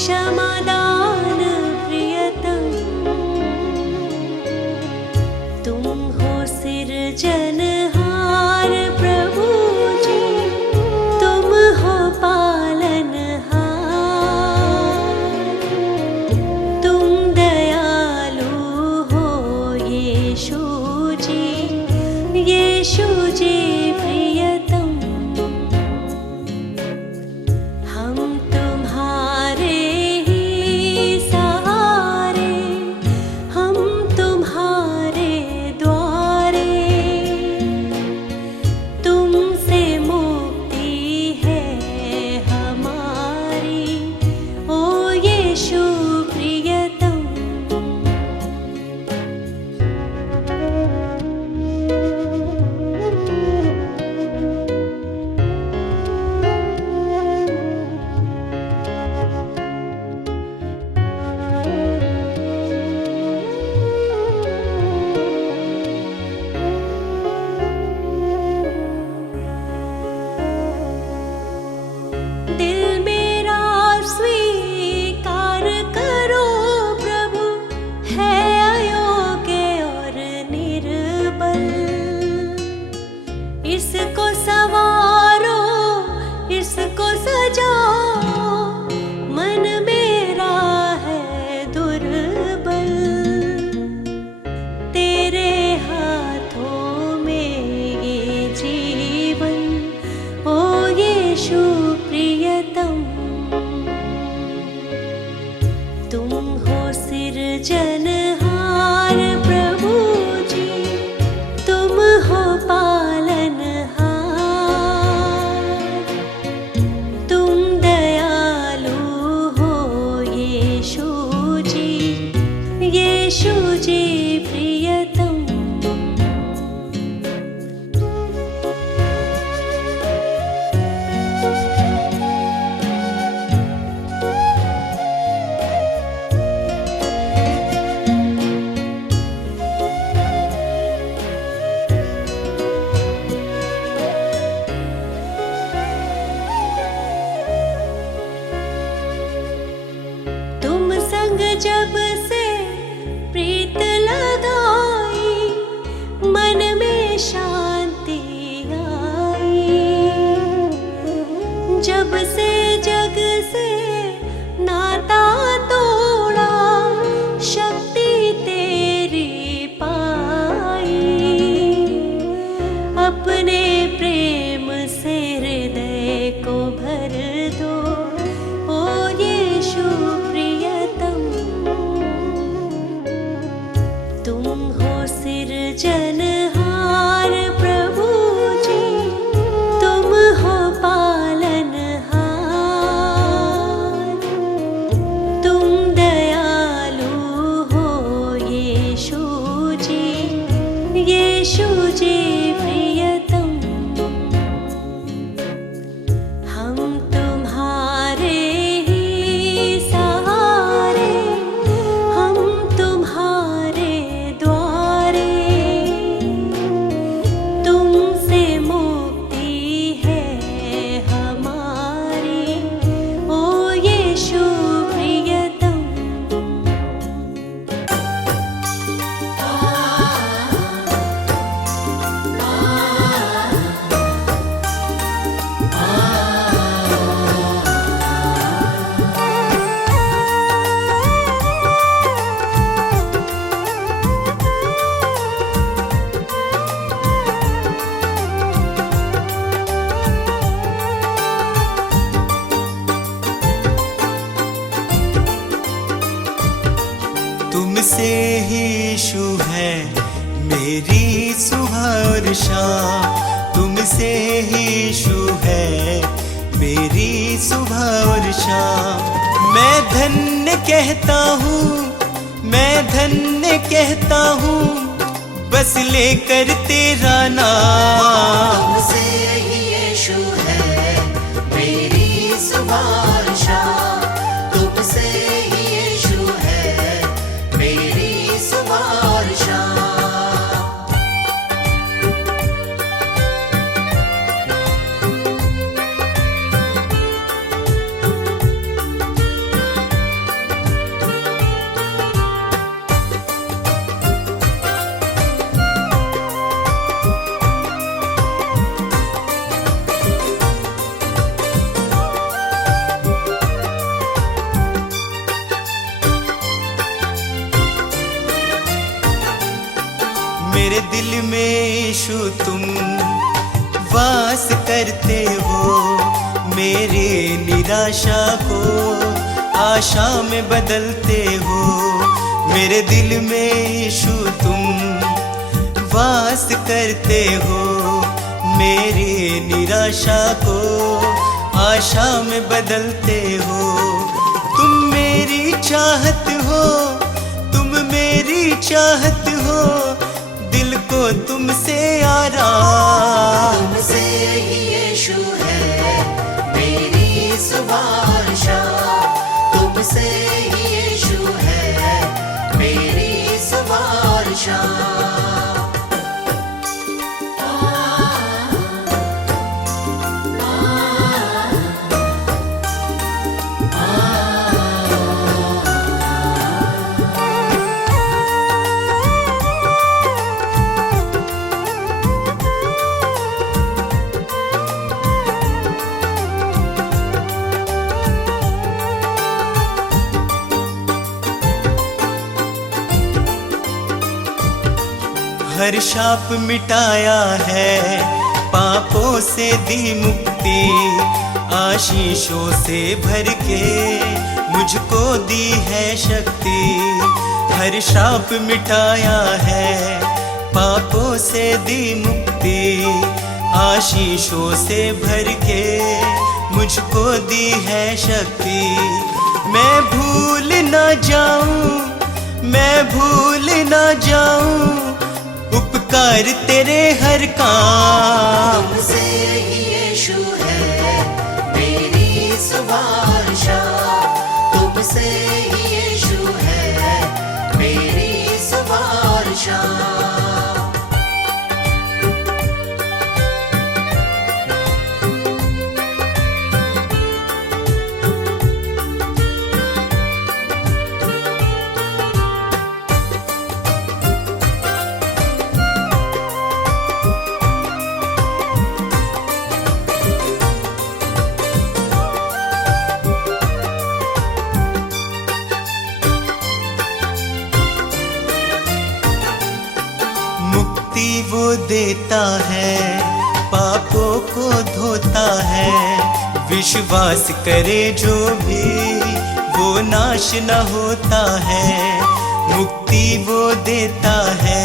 क्षमादान प्रियतम, तुम हो सिरजनहार प्रभु जी, तुम हो पालनहार, तुम दयालु हो यीशु जी, यीशु जी प्रियतम। हम तुम्हारे ही सहारे, हम तुम्हारे द्वारे, तुमसे मुक्ति है हमारी, ओ यीशु प्रियतम। दिल मेरा स्वीकार करो प्रभु, है अयोग्य और निर्बल, इसको संवारो, इसको सजाओ, मन मेरा है दुर्बल, तेरे हाथों में ये जीवन, ओ यीशु प्रियतम। तुम हो सिरजनहार प्रभु जी, तुम हो पालनहार, तुम दयालु हो यीशु जी, यीशु जी प्रियतम। तुम संग जब से प्रीत लगाई, मन में शांति आई, जब से जग से नाता तोड़ा, शक्ति तेरी पाई, अपने प्रेम से हृदय को भर दो, ओ यीशु प्रियतम। तुम हो सिरजनहार प्रभु जी, तुम हो पालनहार, तुम दयालु हो यीशु जी, यीशु जी प्रियतम। हम तुम्हारे ही सहारे, हम तुम्हारे द्वारे, तुमसे मुक्ति है हमारी, ओ यीशु प्रियतम। तुमसे ही यीशु है मेरी सुबह और शाम, तुमसे ही यीशु है मेरी सुबह और शाम। मैं धन्य कहता हूँ, मैं धन्य कहता हूँ, बस लेकर तेरा नाम। तुमसे ही यीशु है मेरी सुबह और शाम, तुमसे ही यीशु है मेरी सुबह और शाम। मेरे दिल में यीशु तुम वास करते हो, मेरे निराशा को आशा में बदलते हो। मेरे दिल में यीशु तुम वास करते हो, मेरी निराशा को आशा में बदलते हो। तुम मेरी चाहत हो, तुम मेरी चाहत हो, दिल को तुमसे आराम। तुमसे ही यीशु है मेरी सुबह, तुमसे ही यीशु है मेरी सुबह। हर शाप मिटाया है, पापों से दी मुक्ति, आशीषों से भर के मुझको दी है शक्ति। हर शाप मिटाया है, पापों से दी मुक्ति, आशीषों से भर के मुझको दी है शक्ति। मैं भूल ना जाऊं, मैं भूल ना जाऊं उपकार तेरे हर काम। तुमसे ही यीशु है मेरी सुबह, तुमसे ही यीशु है मेरी सुबह। वो देता है, पापों को धोता है, विश्वास करे जो भी वो नाश न होता है। मुक्ति वो देता है,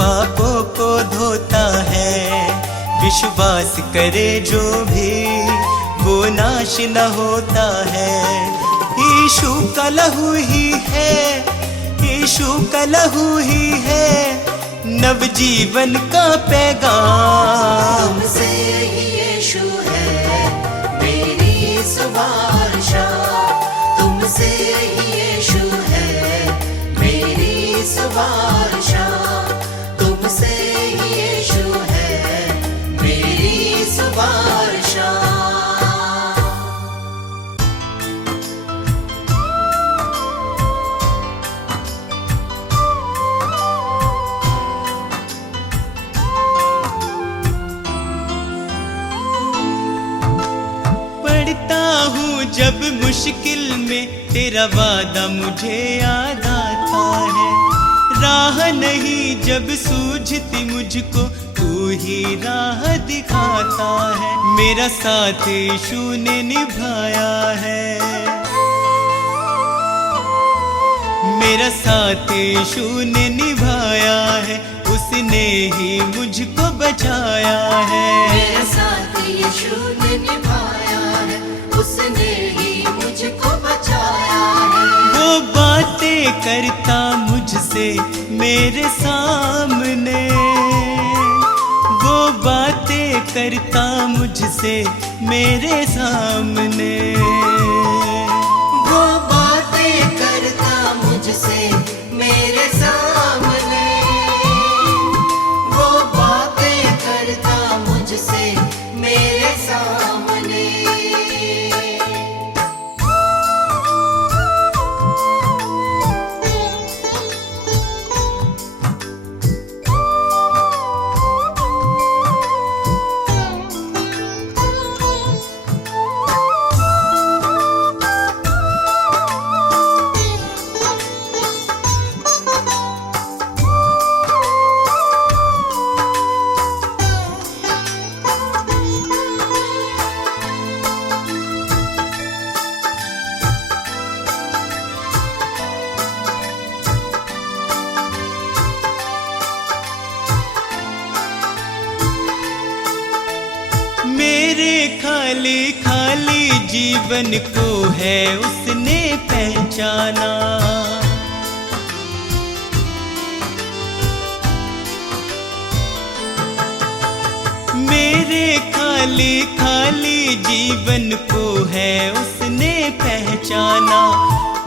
पापों को धोता है, विश्वास करे जो भी वो नाश न होता है। यीशु का लहू ही है, यीशु का लहू ही है नव जीवन का पैगाम। तुमसे ही यीशु है मेरी सुबह, तुमसे ही यीशु है मेरी सुबह, तुमसे ही यीशु है मेरी सुबह। जब मुश्किल में तेरा वादा मुझे याद आता है, राह नहीं जब सूझती मुझको तू ही राह दिखाता है। मेरा साथ यीशु ने निभाया है, मेरा साथ यीशु ने निभाया है, उसने ही मुझको बचाया है। मेरा साथ यीशु ने निभाया है, उसने ही मुझको बचाया है। वो बातें करता मुझसे मेरे सामने, वो बातें करता मुझसे मेरे सामने, वो बातें करता मुझसे मेरे सामने, वो बातें करता मुझसे मेरे सामने। जीवन को है उसने पहचाना। मेरे खाली खाली जीवन को है उसने पहचाना।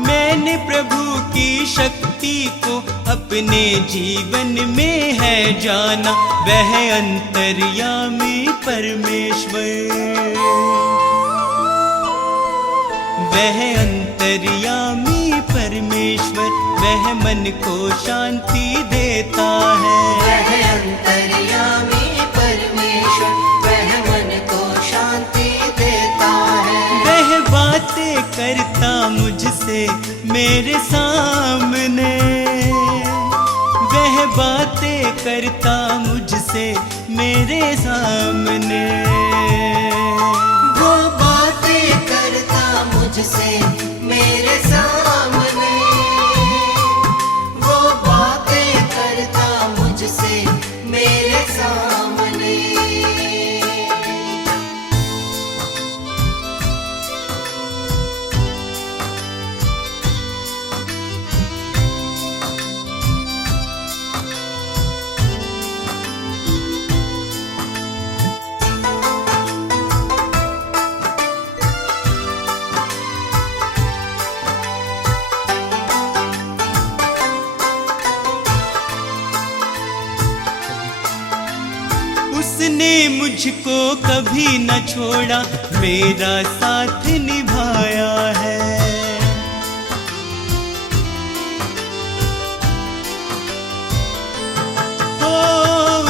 मैंने प्रभु की शक्ति को अपने जीवन में है जाना। वह अंतर्यामी परमेश्वर, वह अंतर्यामी परमेश्वर, वह मन को शांति देता है। वह अंतर्यामी परमेश्वर, वह मन को शांति देता है। वह बातें करता मुझसे मेरे सामने, वह बातें करता मुझसे मेरे सामने। वो बातें करता मुझसे मेरे सामने, वो बातें करता मुझसे मेरे सामने। उसने मुझको कभी न छोड़ा, मेरा साथ निभाया है। ओ,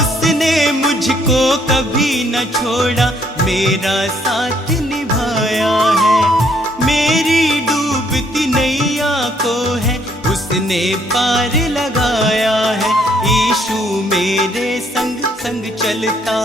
उसने मुझको कभी न छोड़ा, मेरा साथ निभाया है। मेरी डूबती नैया को है उसने पार लगाया है। यीशु मेरे संग संग चलता,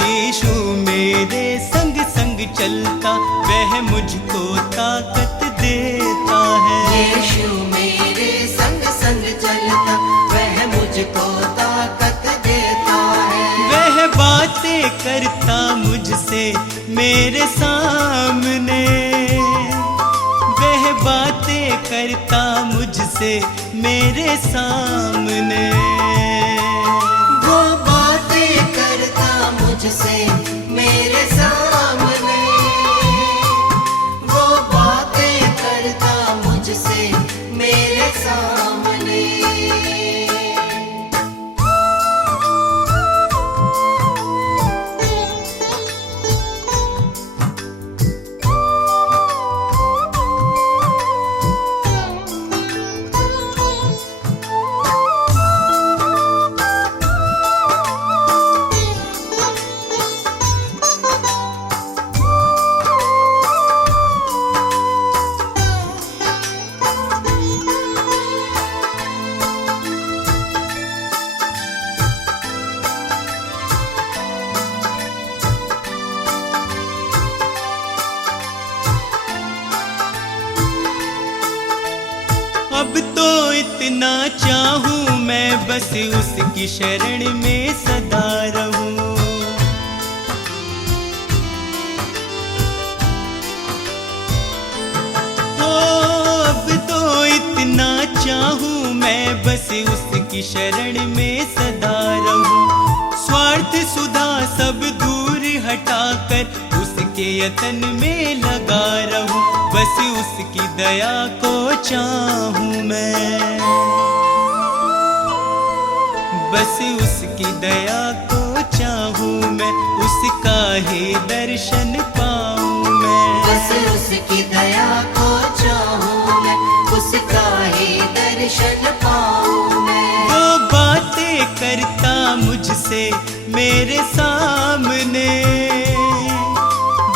यीशु मेरे संग संग चलता, वह मुझको ताकत देता है। यीशु मेरे संग संग चलता, वह मुझको ताकत देता है। वह बातें करता मुझसे मेरे सामने, वह बातें करता मुझसे मेरे सामने। वो बातें करता मुझसे मेरे सामने, वो बातें करता मुझसे मेरे सामने। अब तो इतना चाहूं मैं बस उसकी शरण में सदा रहूं। ओ, अब तो इतना चाहूं मैं बस उसकी शरण में सदा रहूं। स्वार्थ सुधा सब दूर हटाकर उसके यतन में लगा रहूं। बस उसकी दया को चाहूं मैं, बस उसकी दया को चाहूं मैं, उसका ही दर्शन पाऊं मैं। बस उसकी दया को चाहूं मैं, उसका ही दर्शन पाऊं मैं। वो बातें करता मुझसे मेरे सामने,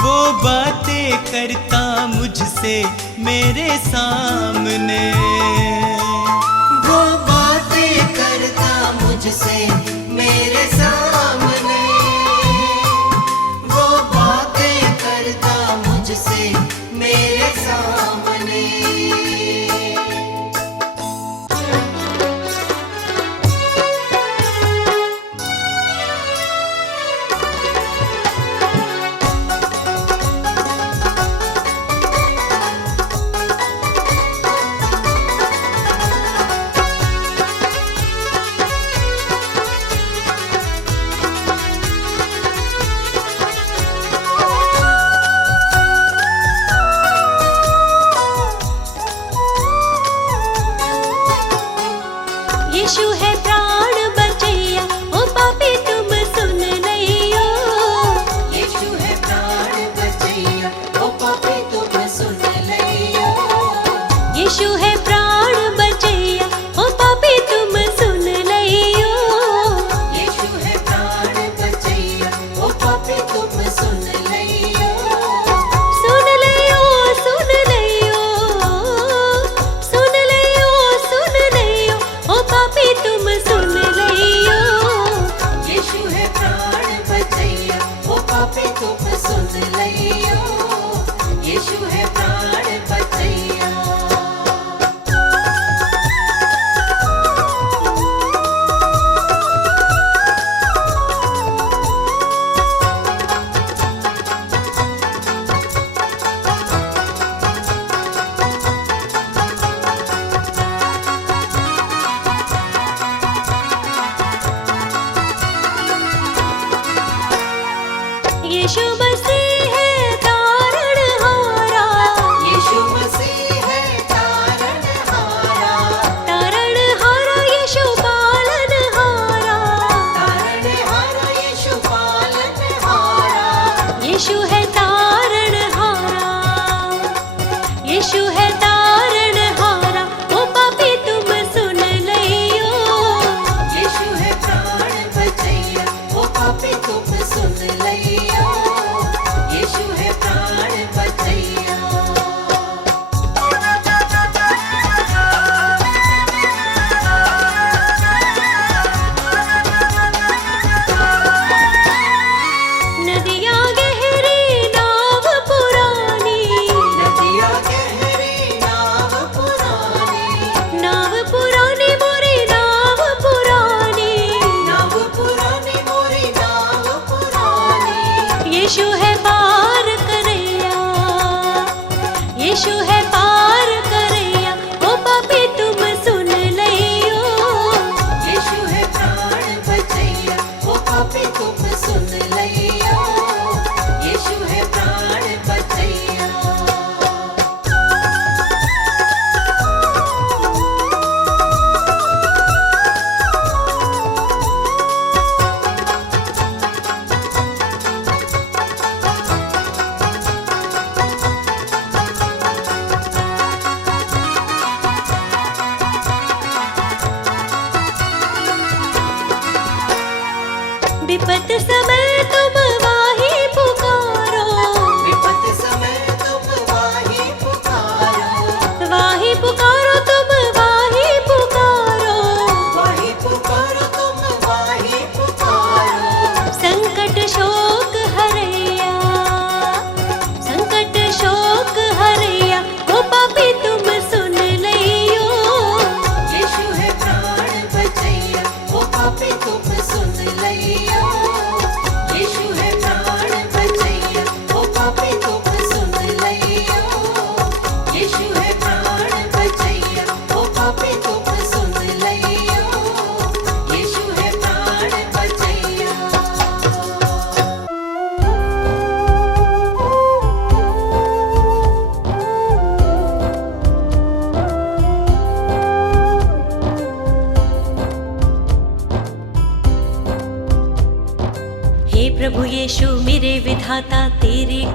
वो बातें करता मुझसे मेरे सामने। वो बातें करता मुझसे मेरे सामने, वो बातें करता मुझसे मेरे सामने।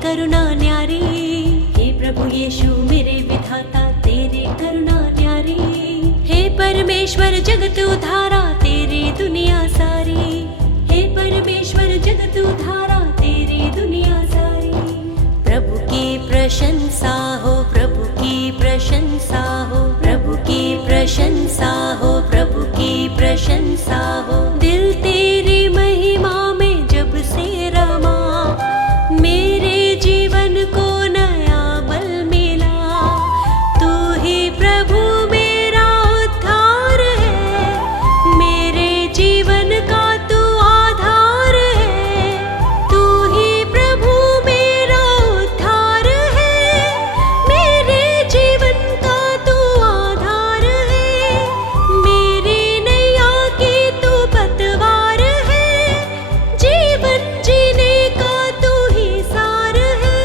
करुणा न्यारी। हे प्रभु यीशु मेरे विधाता तेरी करुणा न्यारी। हे परमेश्वर जगत उद्धारा तेरी दुनिया सारी। हे परमेश्वर जगत उद्धारा तेरी दुनिया सारी। प्रभु की प्रशंसा हो, प्रभु की प्रशंसा हो, प्रभु की प्रशंसा हो, प्रभु की प्रशंसा हो। दिल तेरी महिमा में जब से रमा, मेरे जीवन को नया बल मिला। तू ही प्रभु मेरा उद्धार है, मेरे जीवन का तू आधार है। तू ही प्रभु मेरा उद्धार है, मेरे जीवन का तू आधार है। मेरी नैया की तू पतवार है, जीवन जीने का तू ही सार है।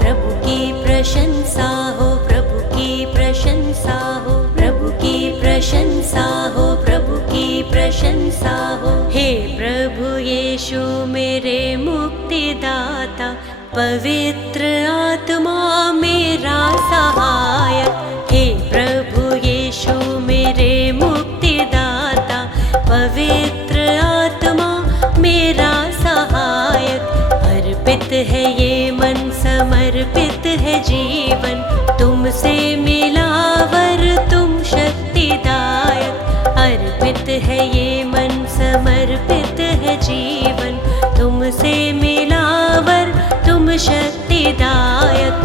प्रभु की प्रशंसा हो, प्रभु की प्रशंसा हो, प्रभु की प्रशंसा हो, प्रभु की प्रशंसा हो। हे प्रभु यीशु मेरे मुक्तिदाता, पवित्र आत्मा मेरा सहायक। हे प्रभु यीशु मेरे मुक्तिदाता, पवित्र आत्मा मेरा सहायक। अर्पित है ये मन, समर्पित है जीवन, तुमसे मिला वर तुम शक्तिदायक। अर्पित है ये मन, समर्पित है जीवन, तुमसे मिला वर तुम शक्तिदायक।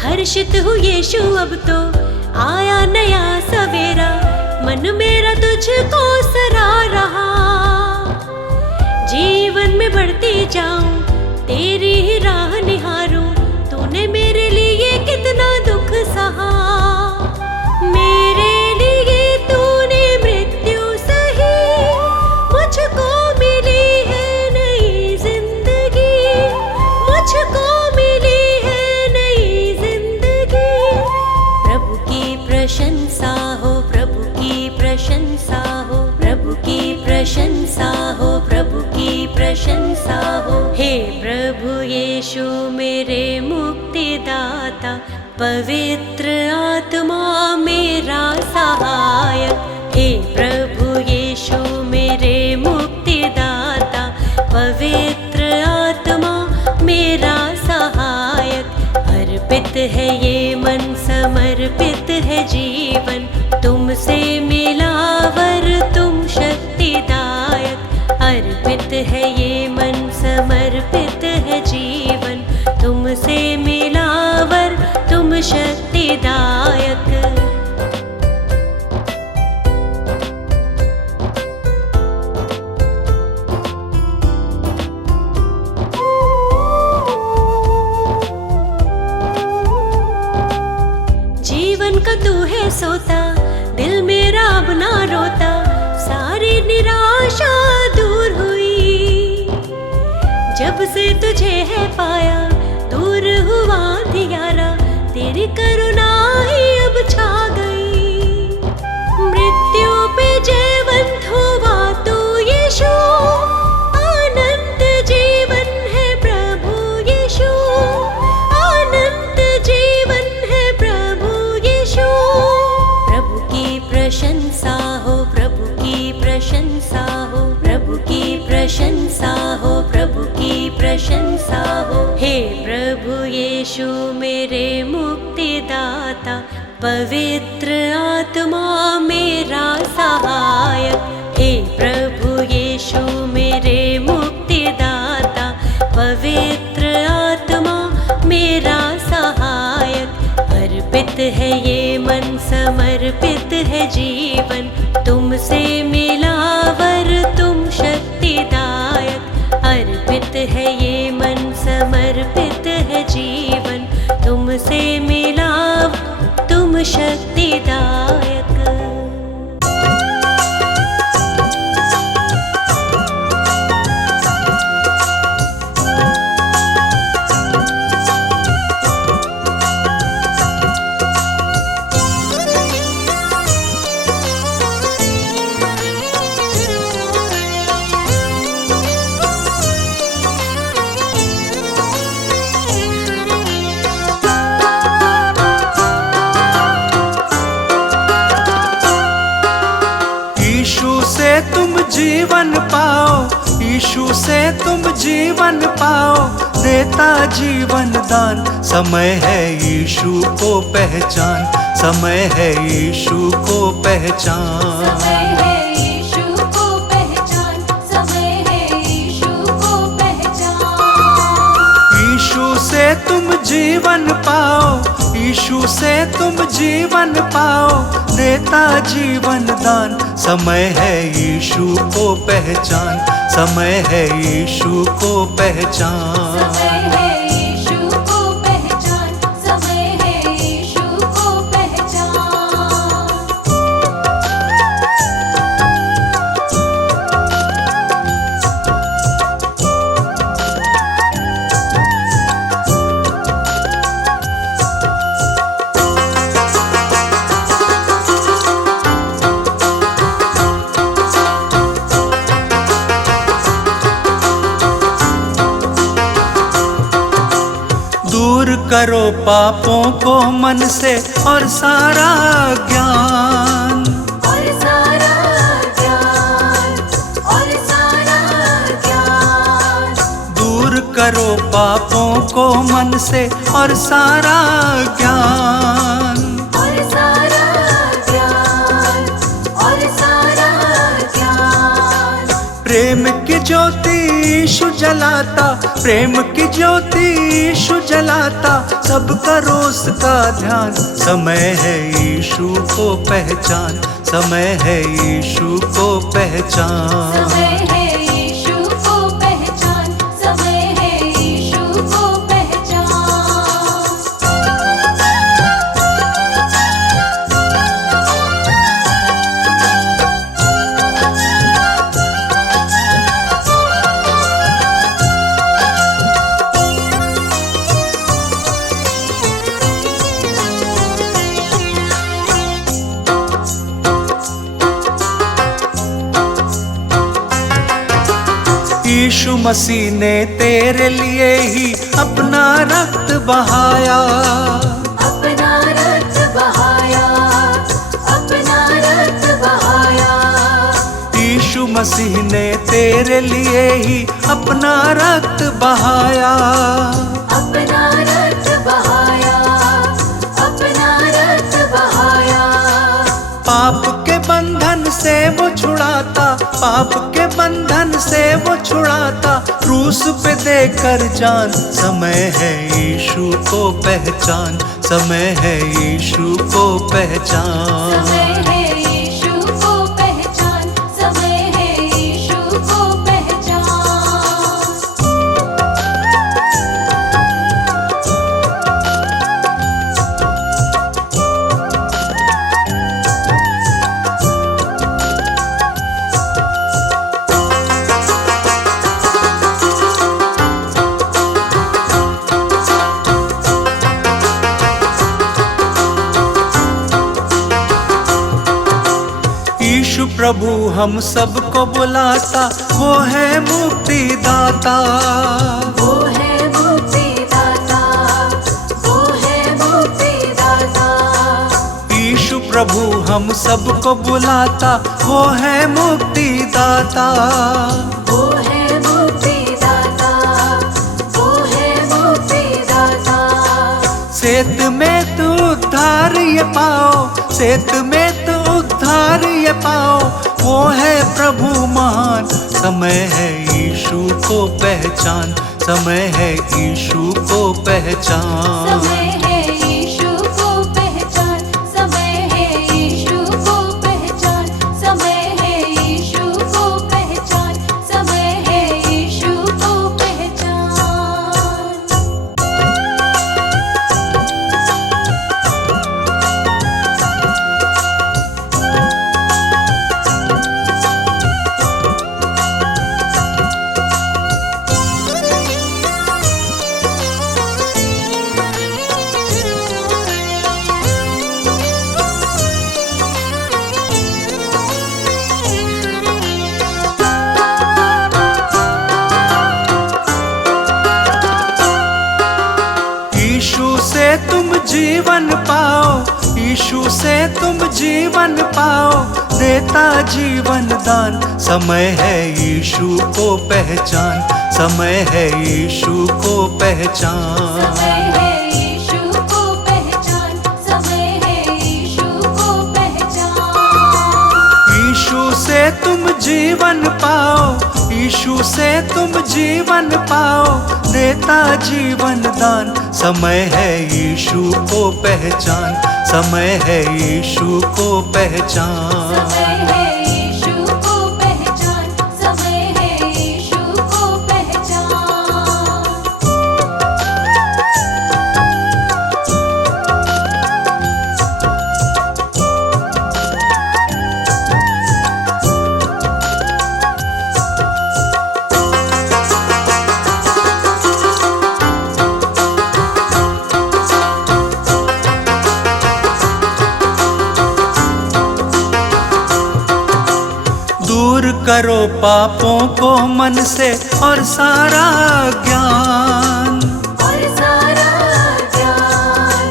हर्षित हूँ यीशु अब तो आया नया सवेरा, मन मेरा तुझको सरा रहा। जीवन में बढ़ती जाऊं, तेरी ही राह निहारूं, तूने मेरे लिए कितना दुख सहा। मेरे लिए तूने मृत्यु सही, मुझको मिली है नई जिंदगी, मुझको मिली है नई जिंदगी। प्रभु की प्रशंसा हो, प्रभु की प्रशंसा हो, प्रभु की प्रशंसा हो, प्रभु की प्रशंसा हो। हे प्रभु यीशु मेरे मुक्तिदाता, पवित्र आत्मा मेरा सहायक। हे प्रभु यीशु मेरे मुक्तिदाता, पवित्र आत्मा मेरा सहायक। अर्पित है ये मन, समर्पित है जीवन, तुमसे मिला वर तुम शक्तिदायक। अर्पित है ये मन, समर्पित है जीवन, तुमसे मिला वर तुम शक्तिदायक। जीवन का तू है सोता, दिल मेरा अब ना रोता, सारी निराशा दूर हुई। जब से तुझे है पाया, दूर हुआ अंधियारा, तेरी करुणा ही अब छा गई। मृत्यु पे जयवंत हुआ तू यीशु, अनंत जीवन है प्रभु यीशु, अनंत जीवन है प्रभु यीशु। प्रभु की प्रशंसा हो, प्रभु की प्रशंसा हो, प्रभु की प्रशंसा हो, प्रभु की प्रशंसा हो। हे प्रभु यीशु मेरे मुक्तिदाता, पवित्र आत्मा मेरा सहायक। हे प्रभु यीशु मेरे मुक्तिदाता, पवित्र आत्मा मेरा सहायक। अर्पित है ये मन, समर्पित है जीवन, तुमसे मिला वर तुम शक्तिदायक। अर्पित है ये मन, समर्पित है जीवन, तुमसे मिला तुम शक्तिदायक। जीवन पाओ, यीशु से तुम जीवन पाओ, देता जीवन दान। समय है यीशु को पहचान, समय है यीशु को पहचान। समय है यीशु को पहचान, समय है यीशु को पहचान। यीशु से तुम जीवन पाओ, यीशु से तुम जीवन पाओ, देता जीवन दान। समय है यीशु को पहचान, समय है यीशु को पहचान। समय है यीशु को पहचान, समय है यीशु को पहचान। दूर करो पापों को मन से और सारा ज्ञान, और सारा ज्ञान, और सारा ज्ञान। दूर करो पापों को मन से और सारा ज्ञान। और सारा ज्ञान, और सारा ज्ञान। प्रेम की ज्योति यीशु जलाता, प्रेम की ज्योति यीशु जलाता, सब करो उसका ध्यान। समय है यीशु को पहचान, समय है यीशु को पहचान। समय है यीशु को पहचान, समय है यीशु को पहचान। यीशु मसीह ने तेरे लिए ही अपना रक्त बहाया, अपना रक्त बहाया, अपना रक्त बहाया। यीशु मसीह ने तेरे लिए ही अपना रक्त बहाया। अपना रक्त बहाया, अपना रक्त बहाया। पाप के बंधन से वो छुड़ाता, पाप के बंधन से वो छुड़ाता, क्रूस पे देकर जान। समय है यीशु को पहचान, समय है यीशु को पहचान। समय है यीशु को पहचान, समय है यीशु को पहचान। यीशु प्रभु हम सबको बुलाता, वो है मुक्तिदाता, वो है मुक्तिदाता, वो है मुक्तिदाता। यीशु प्रभु हम सबको बुलाता, वो है मुक्तिदाता। वो है मुक्तिदाता, वो है मुक्तिदाता। सेत में तू उद्धार ये पाओ, सेत में तू उद्धार ये पाओ, वो है प्रभु महान। समय है यीशु को पहचान, समय है यीशु को पहचान। समय है यीशु को पहचान, समय है यीशु को पहचान, समय है यीशु को पहचान, समय है यीशु को पहचान। यीशु से तुम जीवन पाओ, देता जीवन दान। समय है यीशु को पहचान, समय है यीशु को पहचान। समय है यीशु को पहचान, समय है यीशु को पहचान। यीशु से तुम जीवन पाओ, यीशु से तुम जीवन पाओ, देता जीवन दान। समय है यीशु को पहचान, समय है यीशु को पहचान। समय है यीशु को पहचान, समय है यीशु को पहचान। दूर करो पापों को मन से और सारा ज्ञान, और सारा ज्ञान,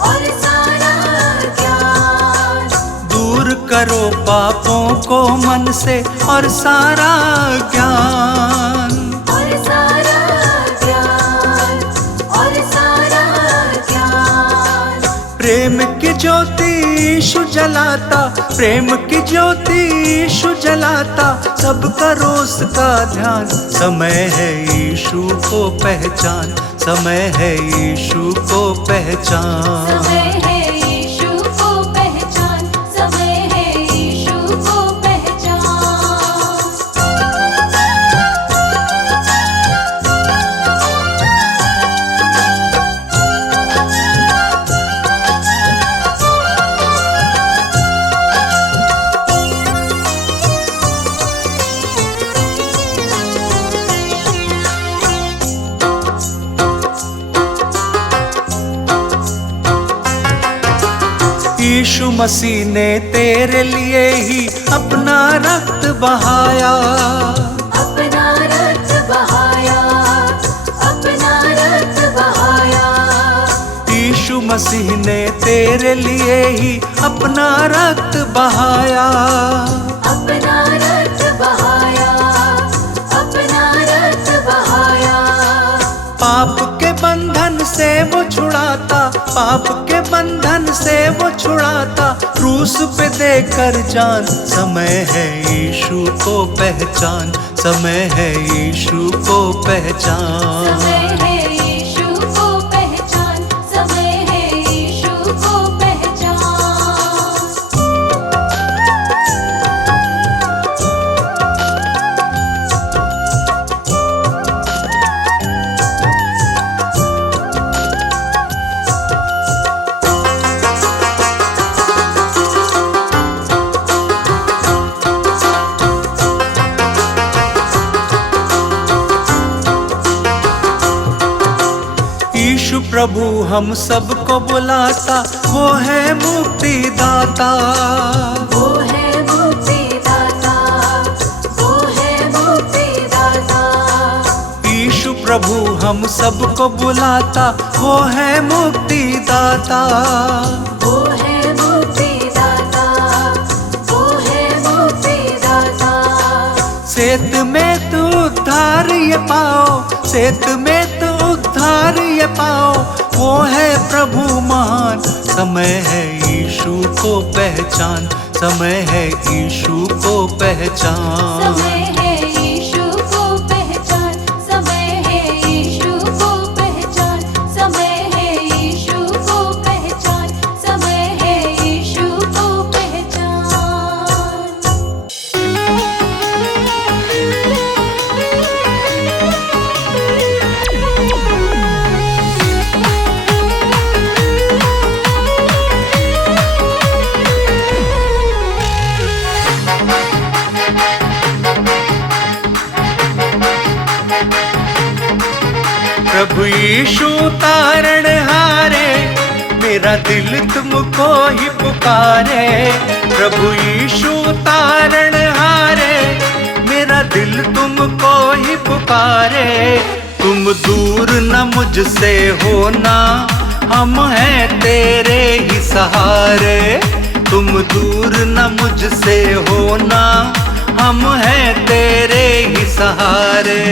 और सारा ज्ञान। दूर करो पापों को मन से और सारा ज्ञान। और सारा ज्ञान, और सारा ज्ञान। प्रेम की ज्योति यीशु जलाता, प्रेम की ज्योति यीशु जलाता, सब करो उसका ध्यान। समय है यीशु को पहचान, समय है यीशु को पहचान। समय है यीशु को पहचान, समय है यीशु को पहचान। यीशु मसीह ने तेरे लिए ही अपना रक्त बहाया, अपना रक्त बहाया, अपना रक्त बहाया। यीशु मसीह ने तेरे लिए ही अपना रक्त बहाया। अपना रक्त बहाया, अपना रक्त बहाया। पाप के बंधन से वो छुड़ाता, पाप के बंधन से वो छुड़ाता, क्रूस पे देकर जान। समय है यीशु को पहचान, समय है यीशु को पहचान। समय है यीशु को पहचान, समय है यीशु को पहचान। यीशु प्रभु हम सबको बुलाता, वो है मुक्तिदाता, वो है मुक्तिदाता, वो है मुक्तिदाता। यीशु प्रभु हम सबको बुलाता, वो है मुक्तिदाता। वो है मुक्तिदाता, वो है मुक्तिदाता। सेत में तू उद्धार ये पाओ, सेत में तू उद्धार ये पाओ, वो है प्रभु महान। समय है यीशु को पहचान, समय है यीशु को पहचान। समय है यीशु को पहचान, समय है यीशु को पहचान, समय है यीशु को पहचान, समय है यीशु को पहचान। प्रभु यीशु तारण हारे, मेरा दिल तुमको ही पुकारे। प्रभु यीशु तारण हारे, मेरा दिल तुमको ही पुकारे। तुम दूर न मुझसे होना, हम हैं तेरे ही सहारे, तुम दूर न मुझसे होना, हम हैं तेरे ही सहारे।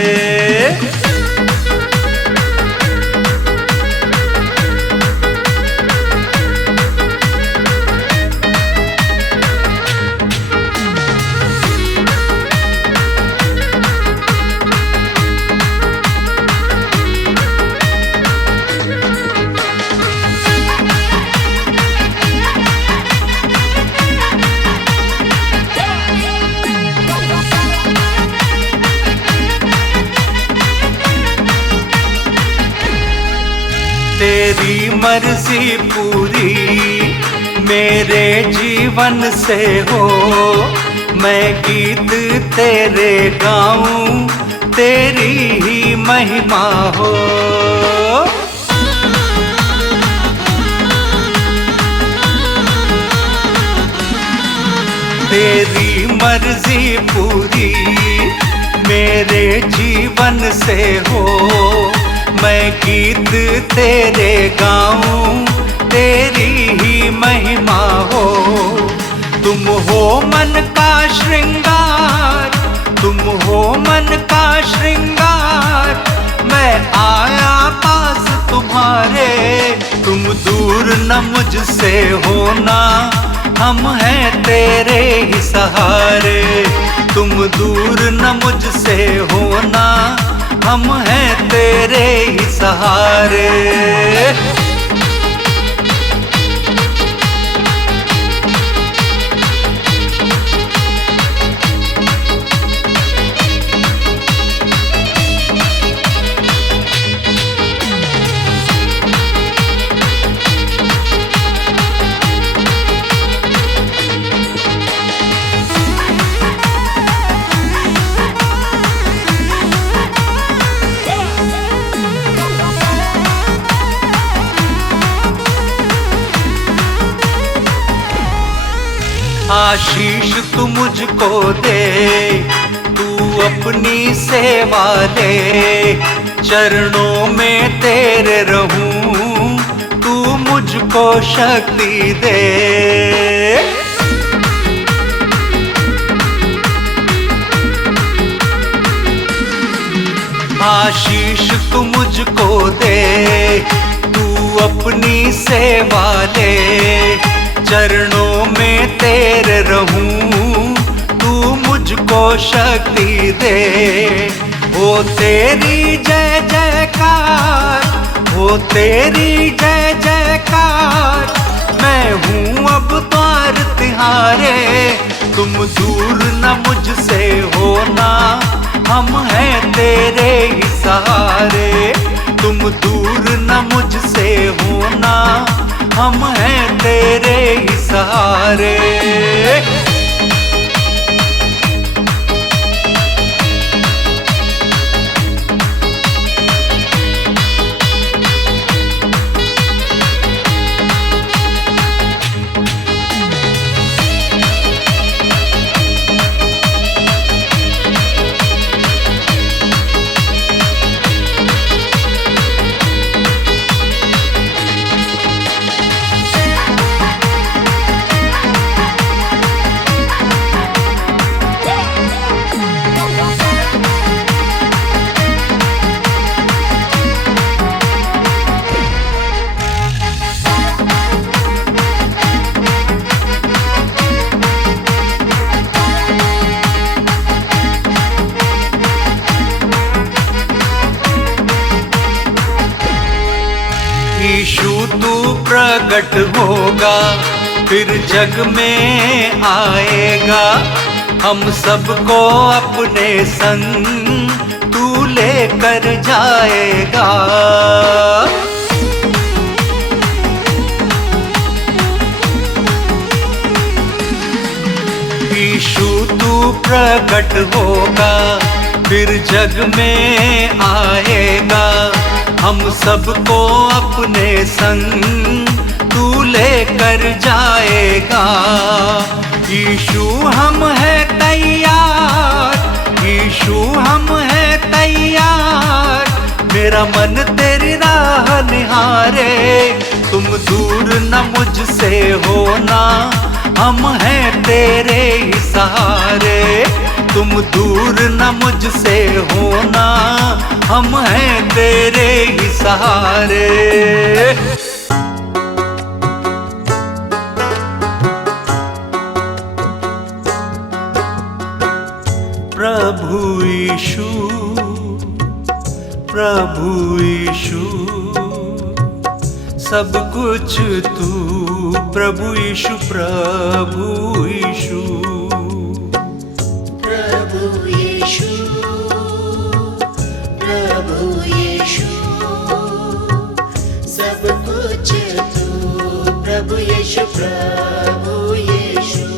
तेरी मर्जी पूरी मेरे जीवन से हो, मैं गीत तेरे गाऊं, तेरी ही महिमा हो। तेरी मर्जी पूरी मेरे जीवन से हो, मैं गीत तेरे गाऊं, तेरी ही महिमा हो। तुम हो मन का श्रृंगार, तुम हो मन का श्रृंगार, मैं आया पास तुम्हारे, तुम दूर न मुझसे होना, हम हैं तेरे ही सहारे, तुम दूर न मुझसे होना, हम हैं तेरे ही सहारे। आशीष तू मुझको दे, तू अपनी सेवा ले, चरणों में तेरे रहूं, तू मुझको शक्ति दे। आशीष तू मुझको दे, तू अपनी सेवा ले, चरणों में तेरे रहूं, तू मुझको शक्ति दे। हो तेरी जय जयकार, हो तेरी जय जयकार, मैं हूँ अब द्वार तिहारे, तुम दूर न मुझसे होना, हम हैं तेरे ही सहारे, तुम दूर न मुझसे होना, हम हैं तेरे ही सहारे। यीशु तू प्रकट होगा, फिर जग में आएगा, हम सबको अपने संग तू लेकर जाएगा। यीशु तू प्रकट होगा, फिर जग में आएगा, हम सबको अपने संग तू लेकर जाएगा। यीशु हम हैं तैयार, यीशु हम हैं तैयार, मेरा मन तेरी राह राह निहारे। तुम दूर न मुझसे होना, हम हैं तेरे ही सहारे। तुम दूर न मुझसे होना, हम हैं तेरे ही सहारे। प्रभु यीशु, प्रभु यीशु, सब कुछ तू। प्रभु यीशु, प्रभु यीशु, प्रभु यीशु, प्रभु यीशु, सब कुछ तू। प्रभु यीशु, प्रभु यीशु,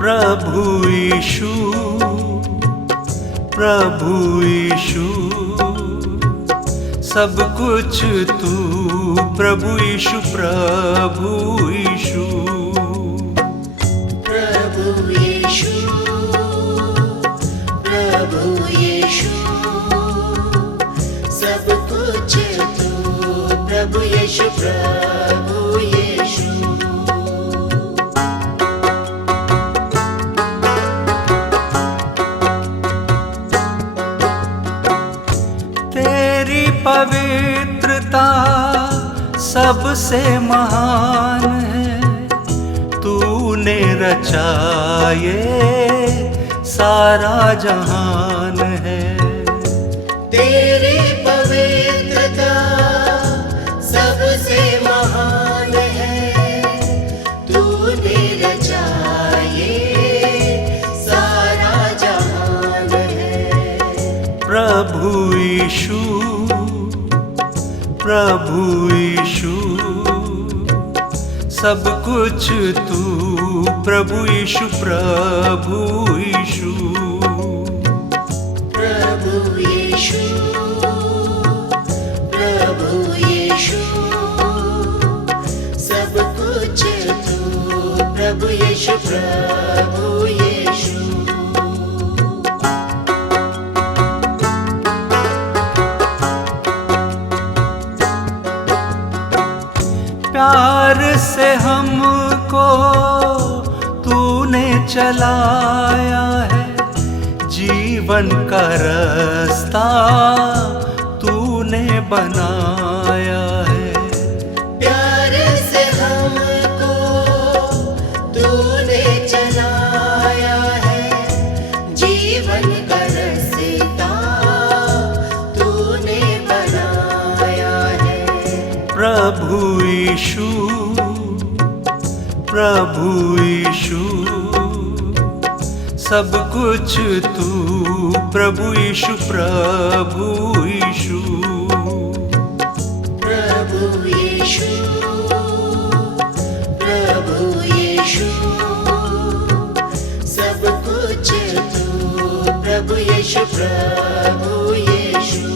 प्रभु यीशु, प्रभु यीशु, सब कुछ तू। प्रभु यीशु, प्रभु यीशु, प्रभु यीशु, प्रभु यीशु, सब कुछ तू। प्रभु यीशु, प्रभु यीशु, तेरी पवित्रता सबसे महान है। तूने रचा ये सारा जहान है। तेरी पवित्रता सबसे महान है। तूने रचा ये सारा जहान है। प्रभु यीशु, प्रभु यीशु, सब कुछ तू। प्रभु यीशु, प्रभु यीशु, प्रभु यीशु, प्रभु यीशु, सब कुछ तू। प्रभु यीशु, प्रभु यीशु, प्यार से हमको तूने चलाया है। जीवन का रास्ता तूने बनाया है। प्यार से हमको तूने चलाया है। जीवन का रास्ता तूने बनाया है। प्रभु यीशु, प्रभु यीशु, सब कुछ तू। प्रभु यीशु, प्रभु यीशु, प्रभु यीशु, प्रभु यीशु, सब कुछ तू। प्रभु यीशु, प्रभु यीशु,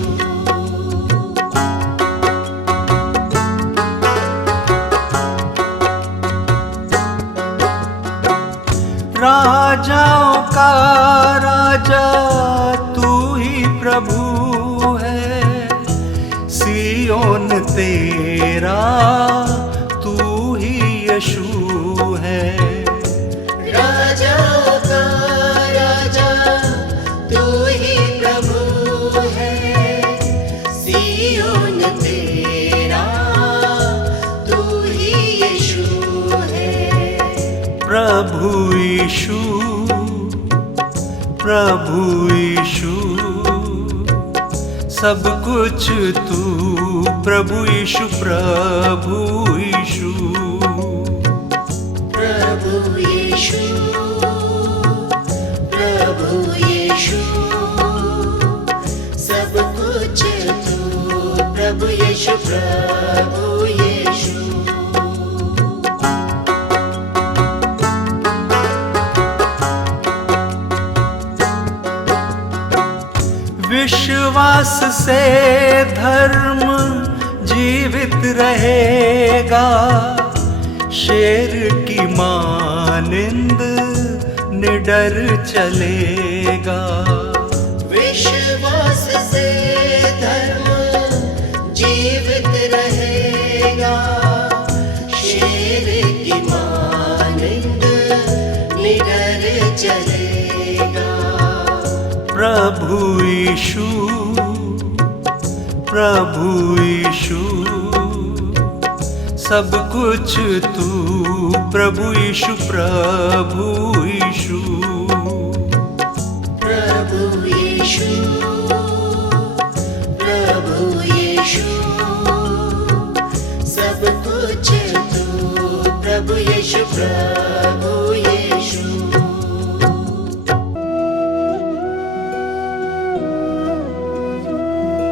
राजाओं का राजा तू ही प्रभु है। सियोन तेरा तू ही यीशु है। राजाओं का राजा तू ही प्रभु है। सियोन तेरा तू ही यीशु है। प्रभु यीशु, प्रभु यीशु, सब कुछ तू। प्रभु यीशु, प्रभु यीशु, प्रभु यीशु, प्रभु यीशु, सब कुछ तू। प्रभु यीशु, प्रभु यीशु, विश्वास से धर्म जीवित रहेगा। शेर की मानिंद निडर चलेगा। विश्वास से धर्म चलेगा। प्रभु यीशु, प्रभु यीशु, सब कुछ तू, प्रभु यीशु, प्रभु यीशु। प्रभु यीशु, प्रभु यीशु, सब कुछ तू, प्रभु यीशु, प्रभु यीशु।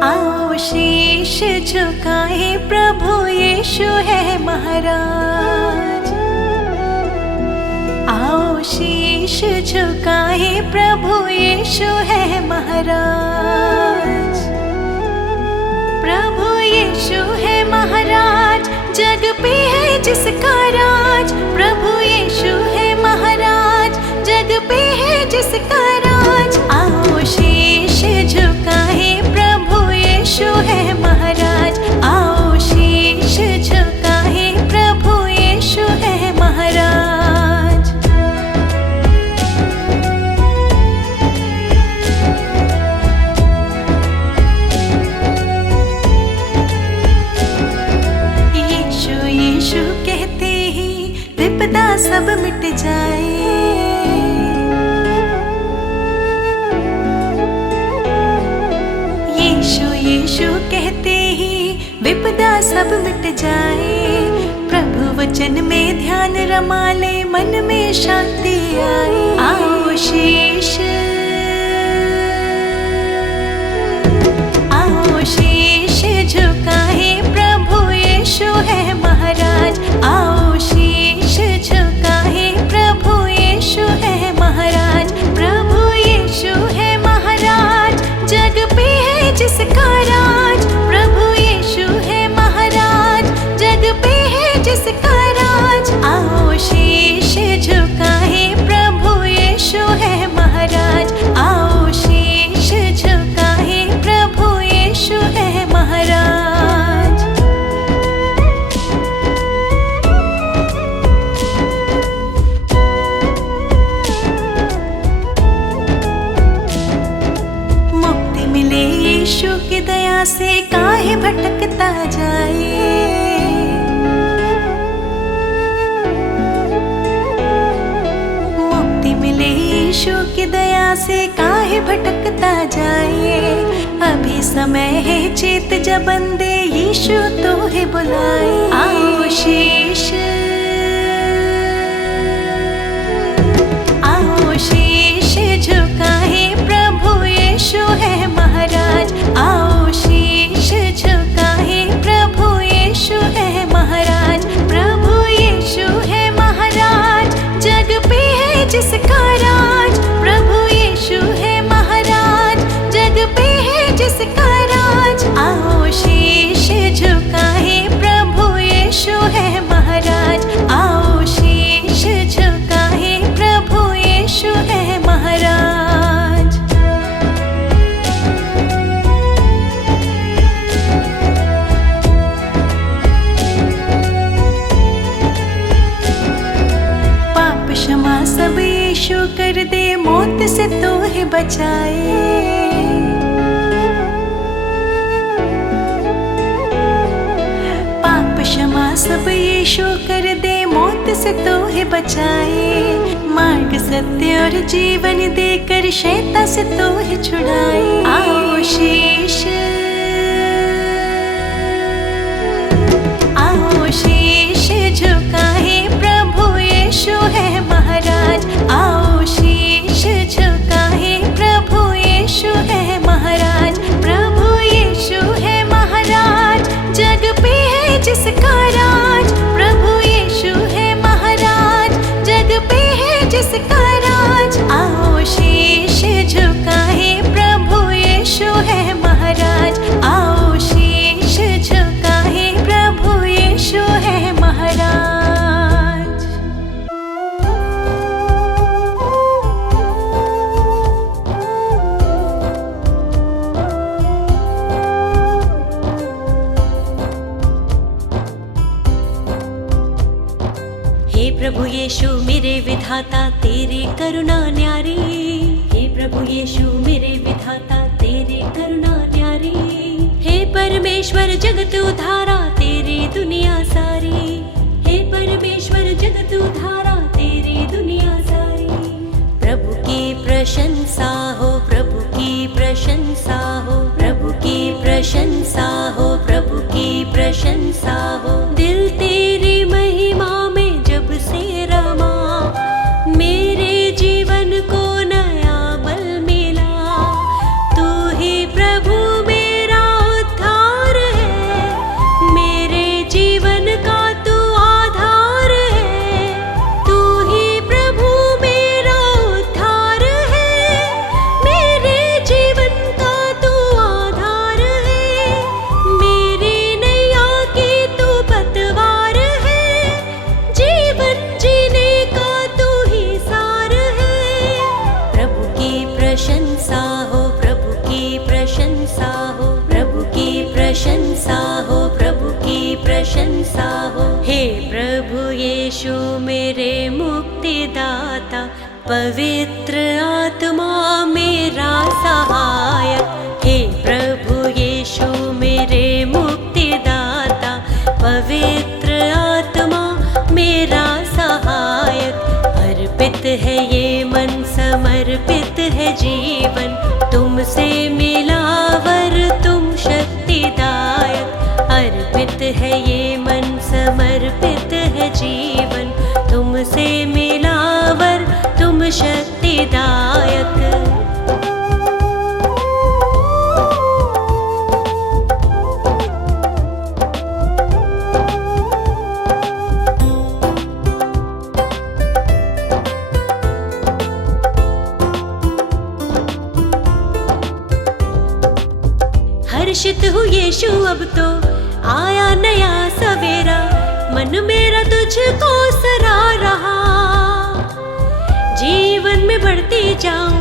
आओ शीश झुकाए, प्रभु यीशु है महाराज। आओ शीश झुकाए, प्रभु यीशु है महाराज। प्रभु यीशु है महाराज, जग पे है जिसका राज। प्रभु यीशु है महाराज, जग पे है जिसका राज। आओ शीश झुकाए, प्रभु यीशु है महाराज। आओ शीश झुकाए, प्रभु यीशु है महाराज। यीशु यीशु कहते ही विपदा सब मिट जाए। यीशु यीशु कहते ही विपदा सब मिट जाए। प्रभु वचन में ध्यान रमा ले, मन में शांति आए। आओ शीश, आओ शीश झुकाए, प्रभु यीशु है महाराज। आओ शीश झुकाए, प्रभु यीशु है महाराज। प्रभु यीशु है महाराज, जग पे है जिसका राज। प्रभु यीशु है महाराज, जग पे है जिसका राज। आओ शीश झुकाए, प्रभु यीशु है महाराज। आओ शीश झुकाए, प्रभु यीशु है महाराज। मुक्ति मिले यीशु की दया से, काहे भटकता जाए। मुक्ति मिले यीशु की दया से, काहे भटकता जाए। अभी समय है चेत जब बंदे, यीशु तो है बुलाए। आओ शीश, आओ शीश झुकाए, प्रभु यीशु है महाराज। आओ शीश झुकाए, प्रभु यीशु है महाराज। प्रभु यीशु है महाराज, जग पे है जिसका राज। प्रभु यीशु है महाराज, जग पे है जिसका राज। आओ शीश झुकाए, प्रभु यीशु है महाराज। आओ शीश झुकाए, प्रभु यीशु है महाराज। पाप क्षमा सब यीशु कर दे, मौत से तो है बचाए। पाप क्षमा सब यीशु कर दे, मौत से तो है बचाए। मार्ग सत्य और जीवन देकर, शैतान से तो है छुड़ाए। आओ शीश, आओ शीश झुकाए, प्रभु यीशु है महाराज। आओ शीश झुकाए, प्रभु यीशु है महाराज। प्रभु यीशु है महाराज, जग पे है जिसका राज। प्रभु यीशु है महाराज, जग पे है जिसका राज। आओ शीश झुकाए, प्रभु यीशु है महाराज। आओ शीश झुकाए, प्रभु यीशु है महाराज। हे प्रभु यीशु मेरे विधाता, विधाता तेरी करुणा न्यारी, हे प्रभु यीशु मेरे विधाता तेरी करुणा न्यारी। हे परमेश्वर जगत उद्धारा तेरी दुनिया सारी, हे परमेश्वर जगत उद्धारा तेरी दुनिया सारी। प्रभु की प्रशंसा हो, प्रभु की प्रशंसा हो, प्रभु की प्रशंसा हो, प्रभु की प्रशंसा हो। दिल तेरी महिमा में जब से रमा, मेरे जीवन को नया बल मिला। तू ही प्रभु मेरा उद्धार है, मेरे जीवन का तू आधार है। तू ही प्रभु मेरा उद्धार है, मेरे जीवन का तू आधार है। मेरी नैया की तू पतवार है, जीवन जीने का तू ही सार है। प्रभु की प्रशंसा हो, प्रभु की प्रशंसा हो, प्रभु की प्रशंसा हो, प्रभु की प्रशंसा हो। हे प्रभु यीशु मेरे मुक्तिदाता, पवित्र आत्मा मेरा सहायक। हे प्रभु यीशु मेरे मुक्तिदाता, पवित्र आत्मा मेरा सहायक। अर्पित है ये मन, समर्पित है जीवन, तुमसे मिला वर तुम शक्तिदायक। अर्पित है ये मन, समर्पित है जीवन, तुमसे मिला वर तुम शक्तिदायक। हर्षित हूँ यीशु अब तो आया नया सवेरा, मन मेरा तुझको सरा रहा। जीवन में बढ़ती जाऊं,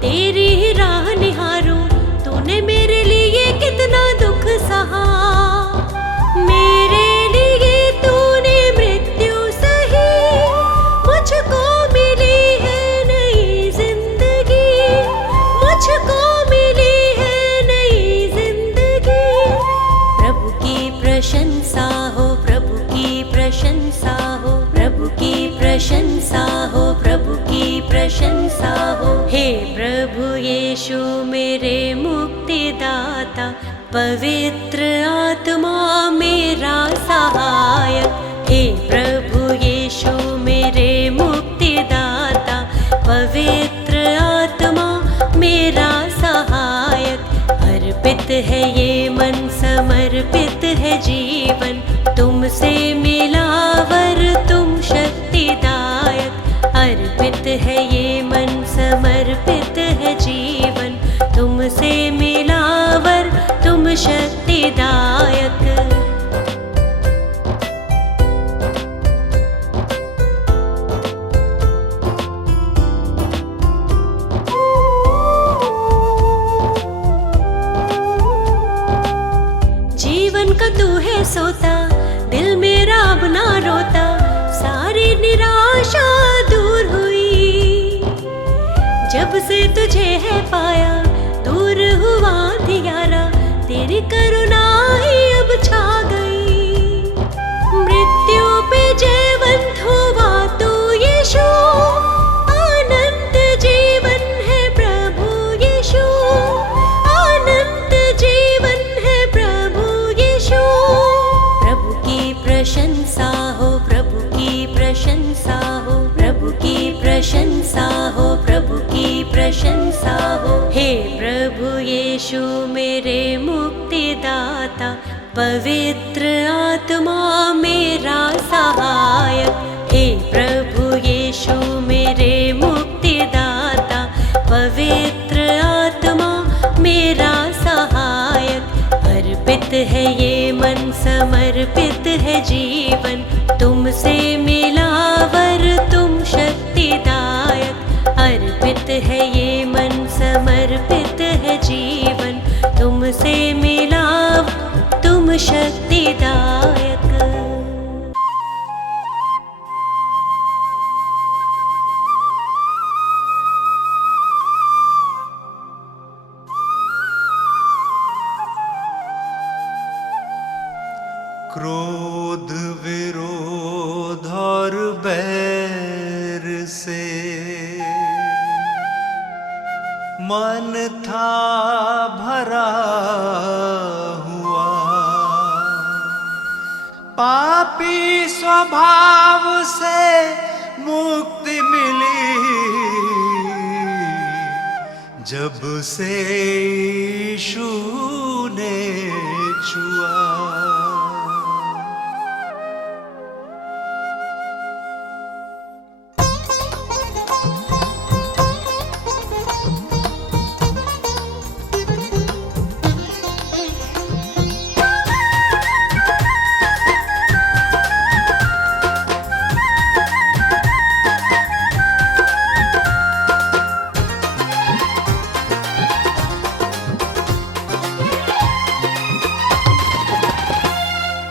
तेरी ही राह निहारूं, तूने मेरे लिए कितना दुख सहा। मेरे लिए तूने मृत्यु सही, मुझको मिली है नई जिंदगी, मुझको मिली है नई जिंदगी। प्रभु की प्रशंसा हो, प्रभु की प्रशंसा हो, प्रभु की प्रशंसा हो, प्रभु की प्रशंसा हो। हे प्रभु यीशु मेरे मुक्तिदाता, पवित्र आत्मा मेरा सहायक। हे प्रभु यीशु मेरे मुक्तिदाता, पवित्र आत्मा मेरा सहायक। अर्पित है ये मन, समर्पित है जीवन, तुमसे मिला वर तुम शक्तिदायक। अर्पित है ये मन, समर्पित है जीवन, तुमसे मिला वर तुम शक्तिदायक। जीवन का तू है सोता, दिल मेरा अब ना रोता, सारी निराशा दूर हुई। जब से तुझे है पाया, दूर हुआ अंधियारा, तेरी करुणा ही अब छा गई। मृत्यु पे जयवंत हुआ तू यीशु, अनंत जीवन है प्रभु यीशु, अनंत जीवन है प्रभु यीशु। प्रभु की प्रशंसा हो, प्रभु की प्रशंसा हो, प्रभु की प्रशंसा हो, प्रभु की प्रशंसा हो। हे प्रभु यीशु मेरे मुक्तिदाता, पवित्र आत्मा मेरा सहायक। हे प्रभु यीशु मेरे मुक्तिदाता, पवित्र आत्मा मेरा सहायक। अर्पित है ये मन, समर्पित है जीवन, तुमसे मिला वर तुम शक्तिदायक। अर्पित है ये मन, समर्पित है जीवन, तुमसे मिला तुम शक्तिदायक। क्रोध विरोध और बैर से मन था भरा हुआ, पापी स्वभाव से मुक्ति मिली जब से यीशु ने छुआ।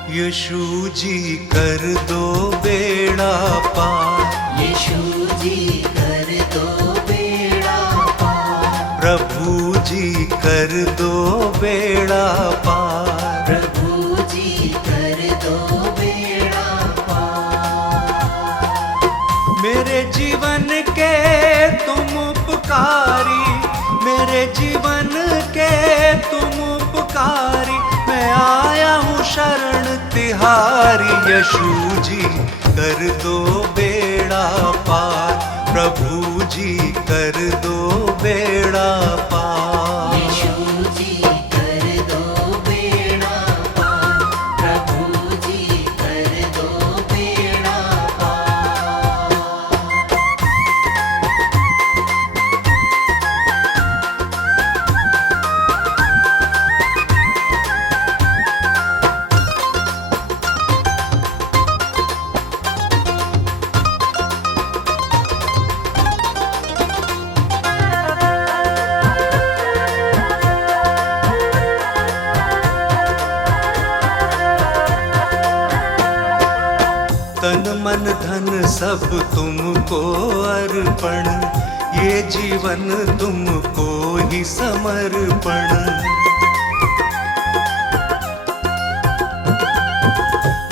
यीशु जी कर दो बेड़ा पार, यीशु जी कर दो बेड़ा पार, प्रभु जी कर दो बेड़ा पार, प्रभु जी कर दो बेड़ा पार। मेरे जीवन के तुम उपकारी, मेरे जीवन के तुम उपकारी, मैं आया हूँ शरण तिहारी। यीशु जी कर दो बेड़ा पार, प्रभु जी कर दो बेड़ा पार। यीशु जी कर दो बेड़ा पार, प्रभु जी कर दो बेड़ा पार। तन मन धन सब तुमको अर्पण, ये जीवन तुमको ही समर्पण।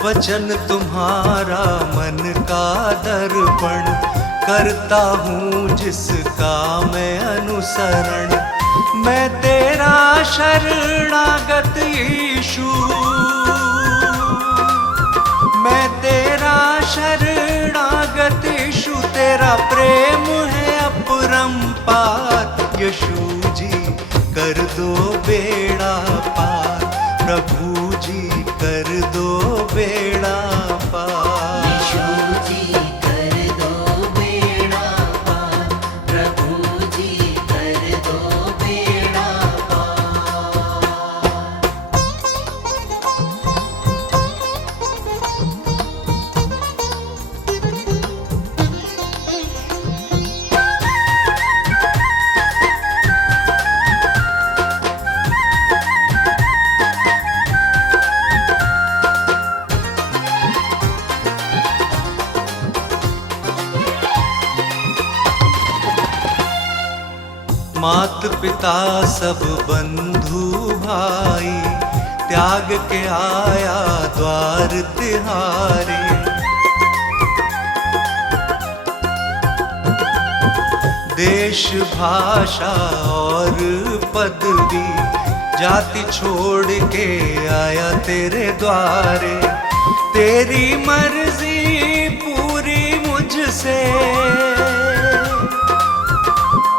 वचन तुम्हारा मन का दर्पण, करता हूँ जिसका मैं अनुसरण। मैं तेरा शरणागत यीशु, मैं तेरा शरणागत यीशु, तेरा प्रेम है अपरंपार। यीशु जी कर दो बेड़ा पार, प्रभु जी कर दो बेड़ा पार। यीशु जी कर दो बेड़ा पार, प्रभु जी कर दो बेड़ा पार। मात पिता सब बंधु भाई, त्याग के आया द्वार तिहारे। देश भाषा और पदवी, जाति छोड़ के आया तेरे द्वारे। तेरी मर्जी पूरी मुझसे,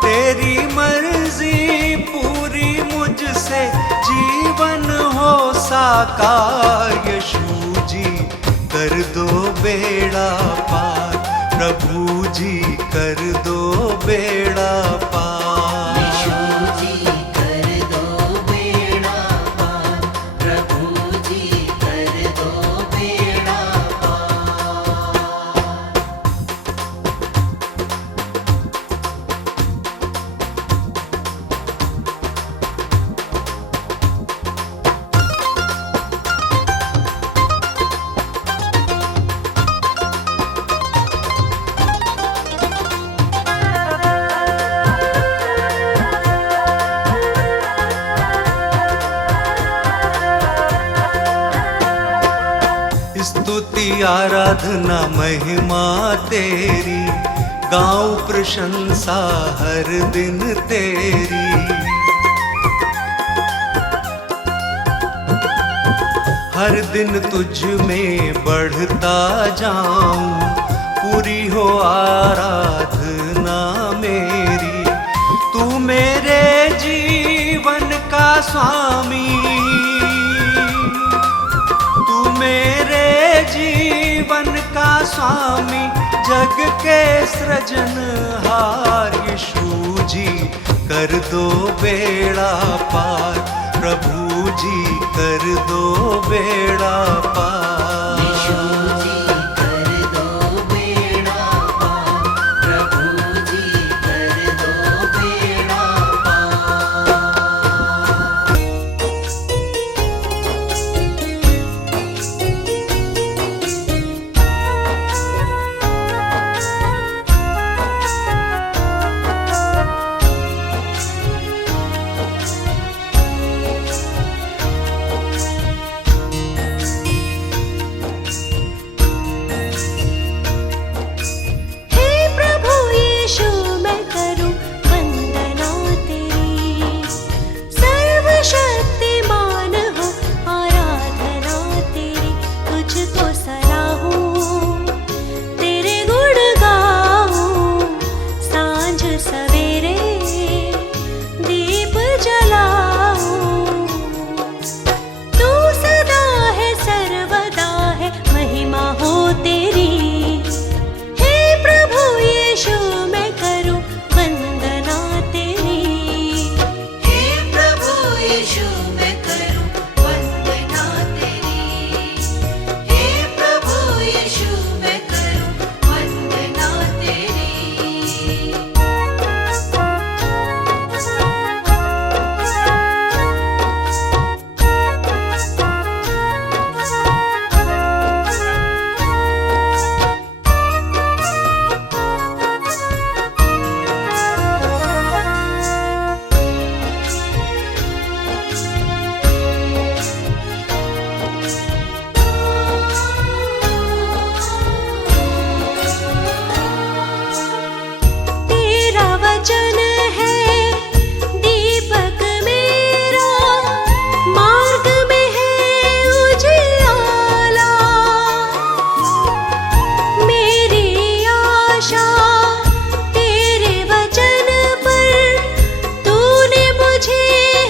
तेरी मर्जी पूरी मुझसे, जीवन हो साकार। यीशु जी कर दो बेड़ा पार, प्रभु जी कर दो बेड़ा पार। यीशु जी कर दो बेड़ा पार, प्रभु जी कर दो बेड़ा पार। स्तुति आराधना महिमा तेरी, गाऊं प्रशंसा हर दिन तेरी। हर दिन तुझ में बढ़ता जाऊं, पूरी हो आराधना मेरी। तू मेरे जीवन का स्वामी, तू मेरे जीवन का स्वामी, जग के सृजनहार। यीशु जी कर दो बेड़ा पार, प्रभु जी कर दो बेड़ा पार। यीशु जी कर दो बेड़ा पार, प्रभु जी कर दो बेड़ा पार। हे प्रभु यीशु मैं करूं वंदना तेरी, सर्वशक्तिमान हो आराधना तेरी। तुझको सराहूं, तेरे गुण गाऊं, सांझ सवेरे दीप जलाऊं। तू सदा है सर्वदा है, महिमा हो तेरी। हे प्रभु यीशु मैं करूं वंदना तेरी। हे प्रभु यीशु मैं करूं वंदना तेरी, हे प्रभु यीशु मैं करूं वंदना तेरी। तेरा वचन है दीपक मेरा, मार्ग में है उजियाला। मेरी आशा तेरे वचन पर, तूने मुझे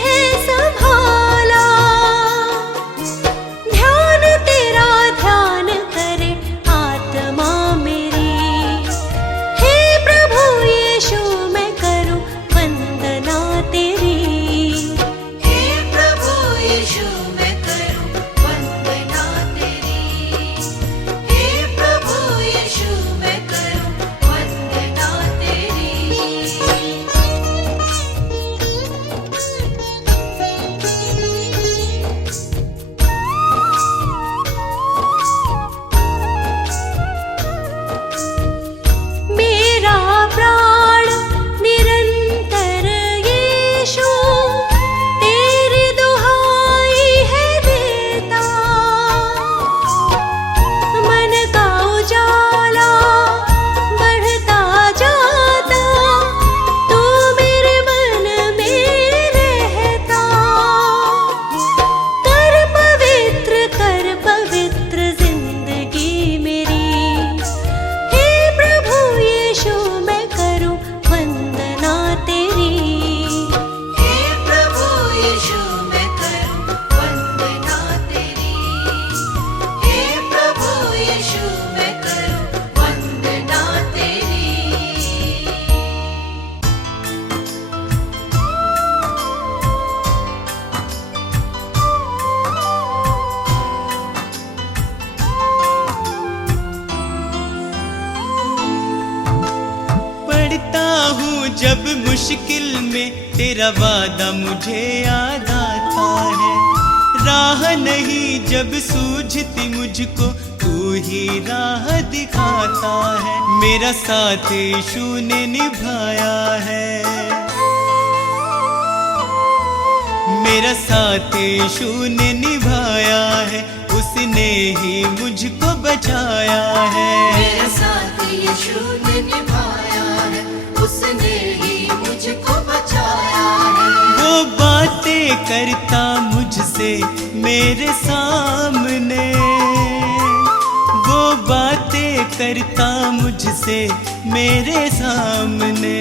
है संभाला। ध्यान तेरा ध्यान करे आत्मा मेरी। हे प्रभु यीशु मैं करूं वंदना तेरी। हे प्रभु यीशु मैं करूं वंदना तेरी, हे प्रभु यीशु मैं करूं वंदना तेरी। मेरा प्राण निरंतर यीशु तेरी दुहाई है देता। मन का उजाला बढ़ता जाता, तू मेरे मन में रहता। कर पवित्र जिंदगी मेरी। हे प्रभु यीशु मैं करूं वंदना तेरी। हे प्रभु यीशु मैं करूं वंदना तेरी, हे प्रभु यीशु मैं करूं वंदना तेरी। पढ़ता हूँ जब मुश्किल में तेरा वादा मुझे याद आता है। राह नहीं जब सूझती मुझको, तू ही राह दिखाता है। मेरा साथ यीशु ने निभाया है, मेरा साथ यीशु ने निभाया है। उस उसने ही मुझको बचाया है। मेरा साथ यीशु ने निभाया है, उसने ही मुझको बचाया है। वो बातें करता मुझसे मेरे सामने, वो बातें करता मुझसे मेरे सामने,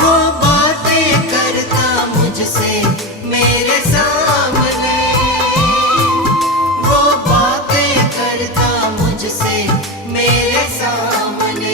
वो बातें करता मुझसे मेरे सामने, वो बातें करता मुझसे मेरे सामने।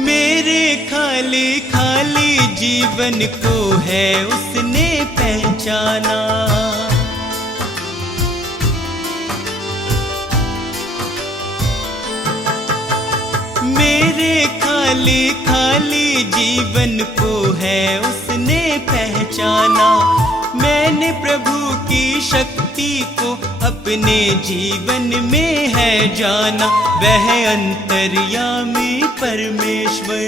मेरे खाली खाली जीवन को है उसने पहचाना। मेरे खाली खाली जीवन को है उसने पहचाना। मैंने प्रभु की शक्ति को अपने जीवन में है जाना। वह अंतर्यामी परमेश्वर,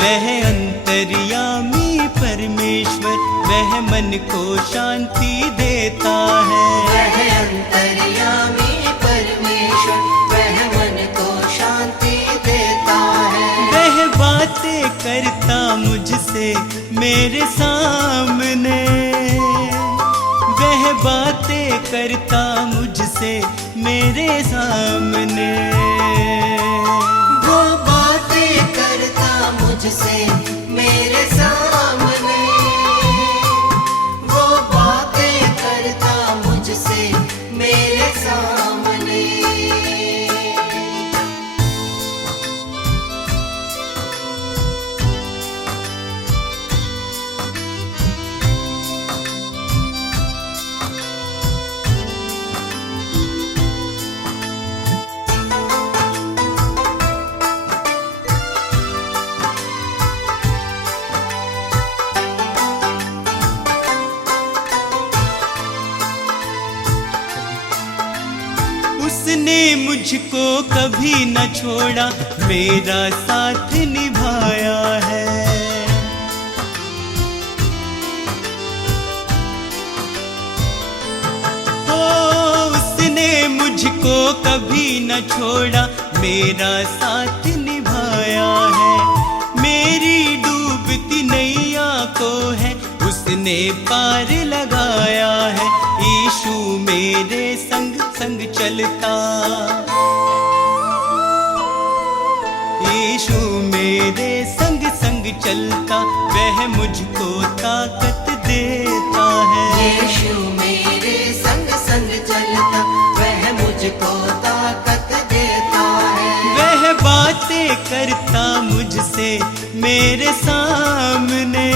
वह अंतर्यामी परमेश्वर, वह मन को शांति देता है। वह अंतर्यामी परमेश्वर, वह मन को शांति देता है। वह बातें करता मुझसे मेरे सामने, वह बातें करता मुझसे मेरे सामने, वो बातें करता मुझसे मेरे सामने, वो बातें करता मुझसे मेरे सामने। उसने मुझको कभी न छोड़ा, मेरा साथ निभाया है। ओ, उसने मुझको कभी न छोड़ा, मेरा साथ निभाया है। मेरी डूबती नैया को है उसने पार लगाया है। यीशु मेरे संग संग चलता, यीशु मेरे संग संग चलता, वह मुझको ताकत देता है। यीशु मेरे संग संग चलता, वह मुझको ताकत देता है। वह बातें करता मुझसे मेरे सामने,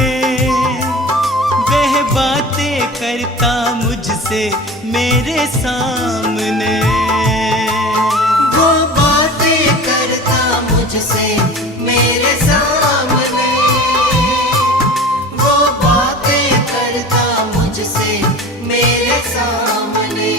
वह बातें करता मुझसे मेरे सामने, वो बातें करता मुझसे मेरे सामने, वो बातें करता मुझसे मेरे सामने।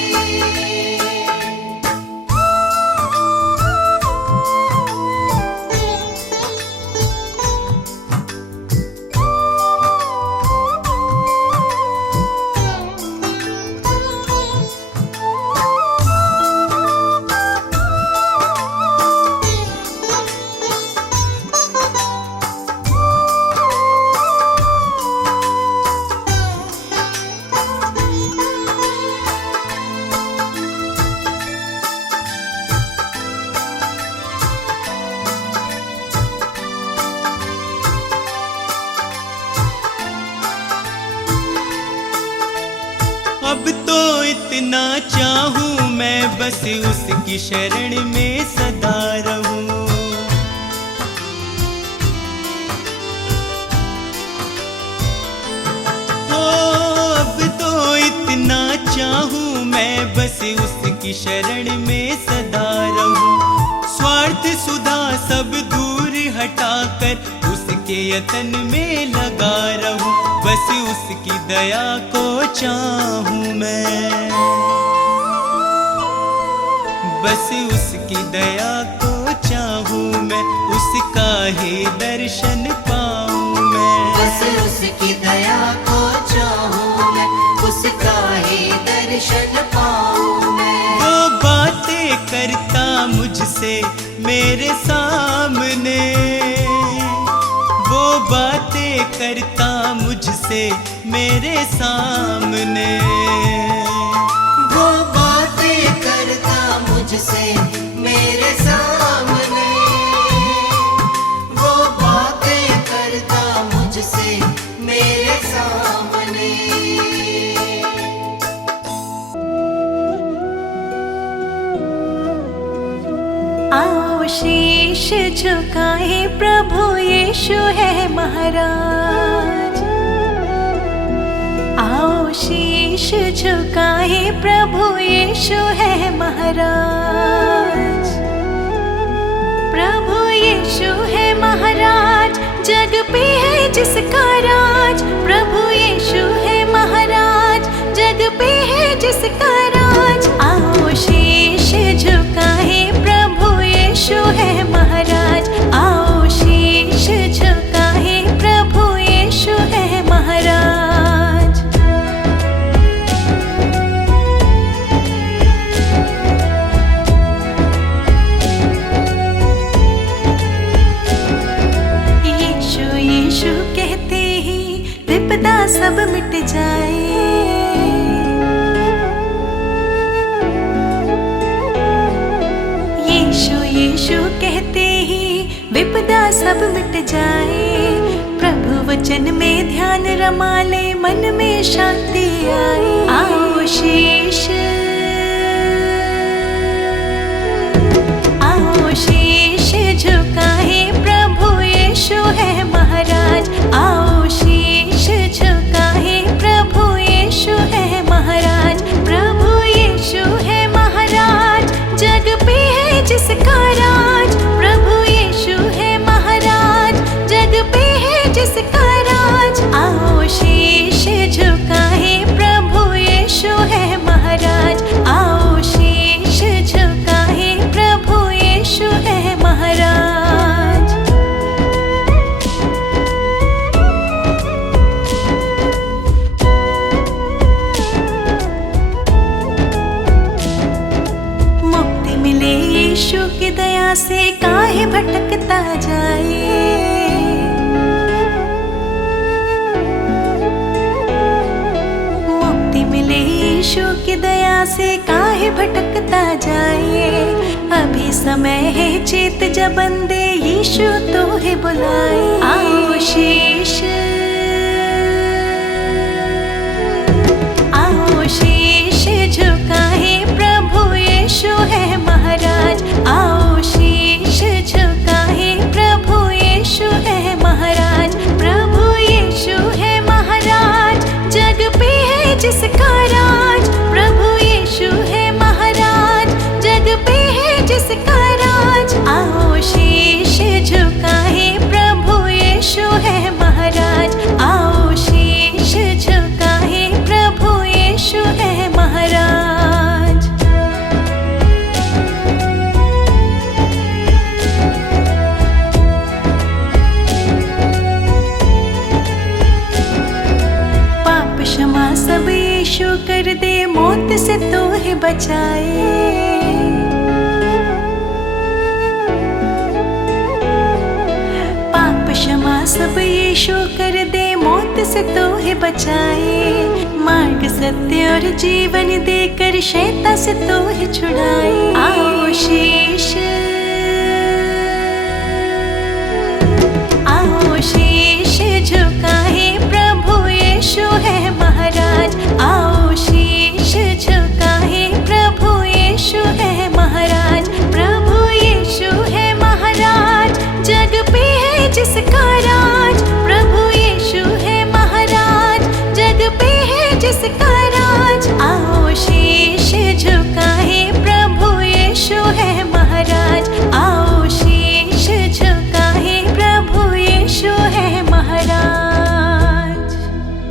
अब तो इतना चाहूं मैं बस उसकी शरण में सदा रहूं। अब तो इतना चाहूं मैं बस उसकी शरण में सदा रहूं। स्वार्थ सुधा सब दूर हटाकर उसके यतन में लगा रहूं। बस उसकी दया को चाहूं मैं, बस उसकी दया को चाहूं मैं, उसका ही दर्शन पाऊं मैं। बस उसकी दया को चाहूं मैं, उसका ही दर्शन पाऊं मैं। वो बातें करता मुझसे मेरे सामने, वो बातें करता मुझसे मेरे सामने। वो बातें करता मुझसे मेरे सामने, वो बातें करता मुझसे मेरे सामने। आओ शीश झुकाए प्रभु यीशु है महाराज। आओ शीश झुकाए प्रभु यीशु है महाराज। प्रभु यीशु है महाराज, जग पे है जिसका राज। प्रभु यीशु है महाराज, जग पे है जिसका राज। आओ शीश झुकाए प्रभु यीशु है महाराज। आओ शीश झुकाए प्रभु यीशु है महाराज। यीशु यीशु कहते ही विपदा सब मिट जाए। यीशु यीशु कहते ही विपदा सब मिट जाए। प्रभु वचन में ध्यान रमा ले, मन में शांति आए। आओ शीश, आओ शीश झुकाए प्रभु यीशु है महाराज। आओ शीश झुकाए प्रभु यीशु है महाराज। प्रभु यीशु है महाराज, जग पे है जिसका राज। प्रभु यीशु है महाराज, जग पे है जिसका राज। आओ शीश झुकाए प्रभु यीशु है महाराज। आओ शीश झुकाए प्रभु यीशु है महाराज। मुक्ति मिले यीशु की दया से, काहे भटकता जाए। मुक्ति मिले यीशु की दया से, काहे भटकता जाए। अभी समय है चेत जब बंदे, यीशु तो है बुलाए। आओ शीश, आओ शीश झुकाए प्रभु यीशु है महाराज। आओ शीश झुकाए प्रभु यीशु है महाराज। प्रभु यीशु है महाराज, जग पे है जिसका राज। प्रभु यीशु है महाराज, जग पे है जिसका राज। आओ शीश झुकाए प्रभु यीशु है महाराज। आओ शीश झुकाए प्रभु यीशु है महाराज। पाप क्षमा सब यीशु कर दे, मौत से तो है बचाए। पाप क्षमा सब यीशु कर दे, मौत से तो है बचाए। मार्ग सत्य और जीवन देकर शैतान से तो है छुड़ाए। आओ शीश, आओ शीश झुकाए